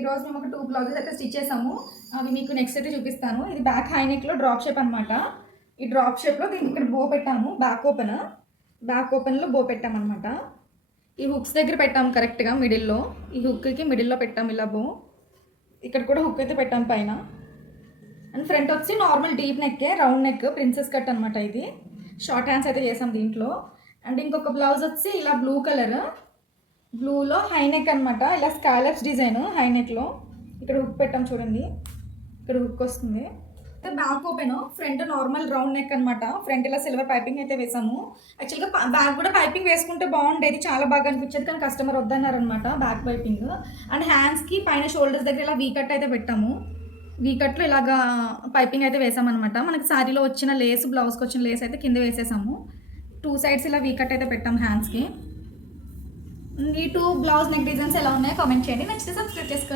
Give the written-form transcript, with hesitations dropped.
ఈరోజు మేము ఒక 2 బ్లౌజెస్ అయితే స్టిచ్ చేసాము. అవి మీకు నెక్స్ట్ అయితే చూపిస్తాను. ఇది బ్యాక్ హై నెక్లో డ్రాప్ షేప్ అనమాట. ఈ డ్రాప్ షేప్లో దీనికి ఇక్కడ బో పెట్టాము. బ్యాక్ ఓపెన్లో బో పెట్టామన్నమాట. ఈ హుక్స్ దగ్గర పెట్టాము కరెక్ట్గా మిడిల్లో. ఈ హుక్కి మిడిల్లో పెట్టాము ఇలా బో. ఇక్కడ కూడా హుక్ అయితే పెట్టాము పైన. అండ్ ఫ్రంట్ వచ్చి నార్మల్ డీప్ నెక్కే, రౌండ్ నెక్, ప్రిన్సెస్ కట్ అనమాట. ఇది షార్ట్ హ్యాండ్స్ అయితే చేసాం దీంట్లో. అండ్ ఇంకొక బ్లౌజ్ వచ్చి ఇలా బ్లూ కలర్, బ్లూలో హై నెక్ అనమాట. ఇలా స్కాలప్స్ డిజైన్ హై నెక్లో. ఇక్కడ హుక్ పెట్టాం చూడండి, ఇక్కడ హుక్ వస్తుంది. Back open, front normal round neck అనమాట. ఫ్రంట్ ఇలా సిల్వర్ పైపింగ్ అయితే వేసాము. యాక్చువల్గా బ్యాక్ కూడా పైపింగ్ వేసుకుంటే బాగుండేది, చాలా బాగా అనిపించేది, కానీ కస్టమర్ వద్దన్నారనమాట బ్యాక్ పైపింగ్. అండ్ హ్యాండ్స్కి పైన షోల్డర్స్ దగ్గర ఇలా వీ కట్ అయితే పెట్టాము. వీ కట్లో ఇలాగా పైపింగ్ అయితే వేసామన్నమాట. మనకి శారీలో వచ్చిన లేస్, బ్లౌజ్కి వచ్చిన లేస్ అయితే కింద వేసేసాము. 2 సైడ్స్ ఇలా వీ కట్ అయితే పెట్టాము హ్యాండ్స్కి. ఈ 2 బ్లౌజ్ నెక్ డిజైన్స్ ఎలా ఉన్నాయో కామెంట్ చేయండి. నచ్చితే సబ్స్క్రైబ్ చేసుకోండి.